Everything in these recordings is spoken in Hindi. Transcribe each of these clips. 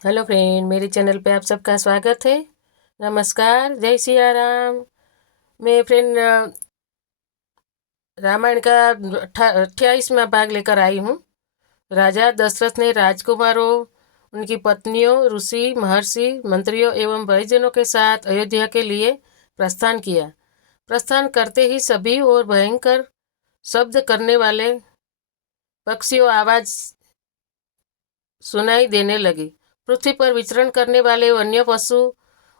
हेलो फ्रेंड, मेरे चैनल पे आप सबका स्वागत है। नमस्कार, जय सिया राम। मैं फ्रेंड रामायण का 28वां भाग लेकर आई हूँ। राजा दशरथ ने राजकुमारों, उनकी पत्नियों, ऋषि, महर्षि, मंत्रियों एवं परिजनों के साथ अयोध्या के लिए प्रस्थान किया। प्रस्थान करते ही सभी और भयंकर शब्द करने वाले पक्षियों आवाज सुनाई देने लगी। पृथ्वी पर विचरण करने वाले वन्य पशु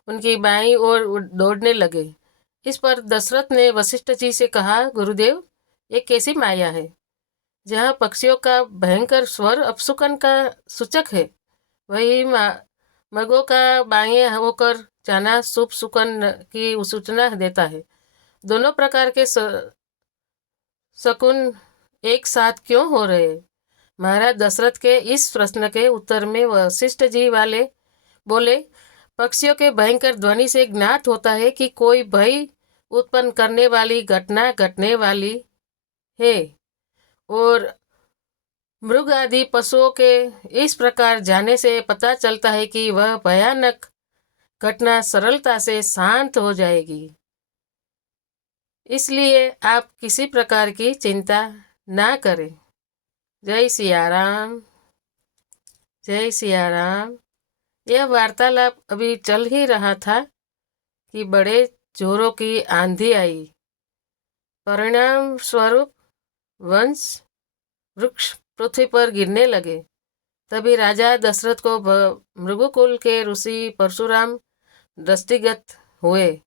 उनकी बाईं ओर दौड़ने लगे। इस पर दशरथ ने वशिष्ठ जी से कहा, गुरुदेव, ये कैसी माया है जहाँ पक्षियों का भयंकर स्वर अपशुकन का सूचक है, वही मृगों का बाएं होकर जाना शुभ सुकन की सूचना देता है। दोनों प्रकार के शकुन एक साथ क्यों हो रहे? महाराज दशरथ के इस प्रश्न के उत्तर में वशिष्ठ जी वाले बोले, पक्षियों के भयंकर ध्वनि से ज्ञात होता है कि कोई भय उत्पन्न करने वाली घटना घटने वाली है, और मृग आदि पशुओं के इस प्रकार जाने से पता चलता है कि वह भयानक घटना सरलता से शांत हो जाएगी। इसलिए आप किसी प्रकार की चिंता ना करें। जय सिया राम, जय सिया राम। यह वार्तालाप अभी चल ही रहा था कि बड़े जोरों की आंधी आई। परिणाम स्वरूप वंश वृक्ष पृथ्वी पर गिरने लगे। तभी राजा दशरथ को मृगुकुल के ऋषि परशुराम दृष्टिगत हुए।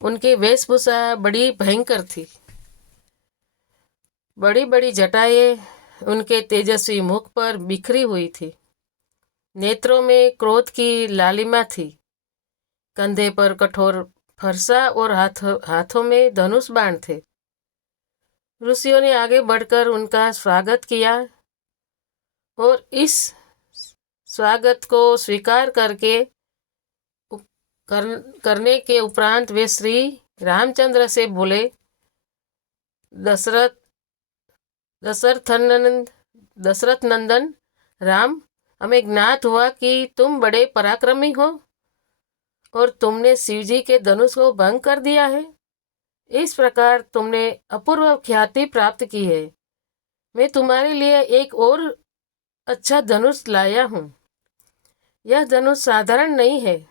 उनकी वेशभूषा बड़ी भयंकर थी। बड़ी बड़ी जटाएं उनके तेजस्वी मुख पर बिखरी हुई थी। नेत्रों में क्रोध की लालिमा थी। कंधे पर कठोर फरसा और हाथों में धनुष बाण थे। ऋषियों ने आगे बढ़कर उनका स्वागत किया और इस स्वागत को स्वीकार करने के उपरांत वे श्री रामचंद्र से बोले, दशरथ दशरथ नंदन राम, हमें ज्ञात हुआ कि तुम बड़े पराक्रमी हो और तुमने शिवजी के धनुष को भंग कर दिया है। इस प्रकार तुमने अपूर्व ख्याति प्राप्त की है। मैं तुम्हारे लिए एक और अच्छा धनुष लाया हूँ। यह धनुष साधारण नहीं है,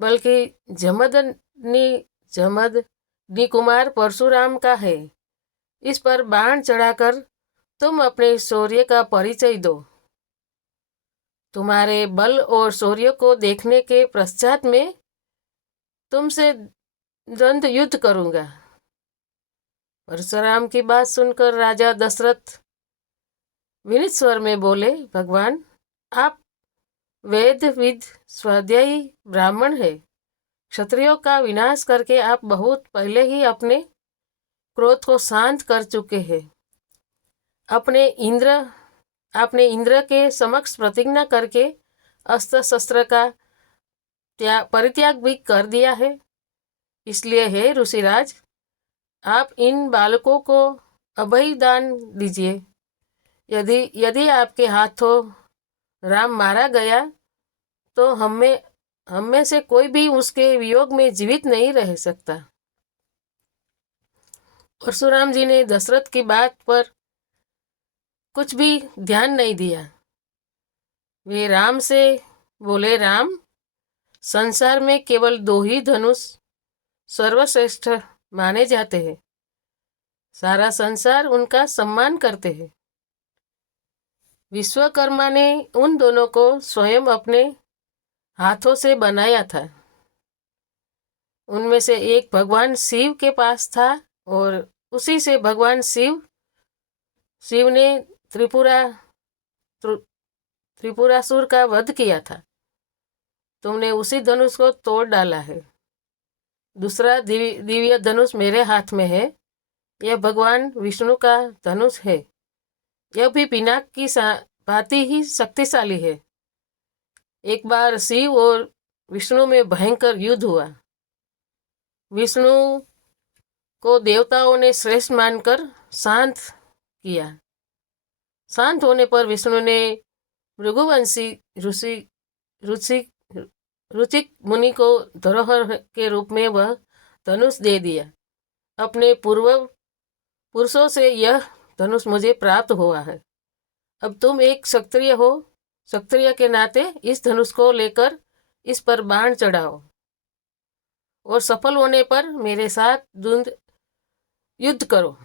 बल्कि जमदग्नि कुमार परशुराम का है। इस पर बाण चढ़ाकर तुम अपने शौर्य का परिचय दो। तुम्हारे बल और शौर्य को देखने के पश्चात में तुमसे द्वंद्व युद्ध करूंगा। परशुराम की बात सुनकर राजा दशरथ विनीत स्वर में बोले, भगवान, आप वेदविद स्वाध्यायी ब्राह्मण है। क्षत्रियों का विनाश करके आप बहुत पहले ही अपने क्रोध को शांत कर चुके हैं। अपने आपने इंद्र के समक्ष प्रतिज्ञा करके अस्त्र शस्त्र का परित्याग भी कर दिया है। इसलिए हे ऋषिराज, आप इन बालकों को अभय दान दीजिए। यदि यदि आपके हाथों राम मारा गया तो हम में से कोई भी उसके वियोग में जीवित नहीं रह सकता। परशुराम जी ने दशरथ की बात पर कुछ भी ध्यान नहीं दिया। वे राम से बोले, राम, संसार में केवल दो ही धनुष सर्वश्रेष्ठ माने जाते हैं। सारा संसार उनका सम्मान करते हैं। विश्वकर्मा ने उन दोनों को स्वयं अपने हाथों से बनाया था। उनमें से एक भगवान शिव के पास था और उसी से भगवान शिव ने त्रिपुरासुर का वध किया था। तुमने उसी धनुष को तोड़ डाला है। दूसरा दिव्य धनुष मेरे हाथ में है। यह भगवान विष्णु का धनुष है। यह भी पिनाक की भांति ही शक्तिशाली है। एक बार शिव और विष्णु में भयंकर युद्ध हुआ। विष्णु को देवताओं ने श्रेष्ठ मानकर शांत किया। शांत होने पर विष्णु ने भृगुवंशी ऋषि रुचि रुचिक मुनि को धरोहर के रूप में वह धनुष दे दिया। अपने पूर्व पुरुषों से यह धनुष मुझे प्राप्त हुआ है। अब तुम एक क्षत्रिय हो, क्षत्रिय के नाते इस धनुष को लेकर इस पर बाण चढ़ाओ और सफल होने पर मेरे साथ युद्ध करो।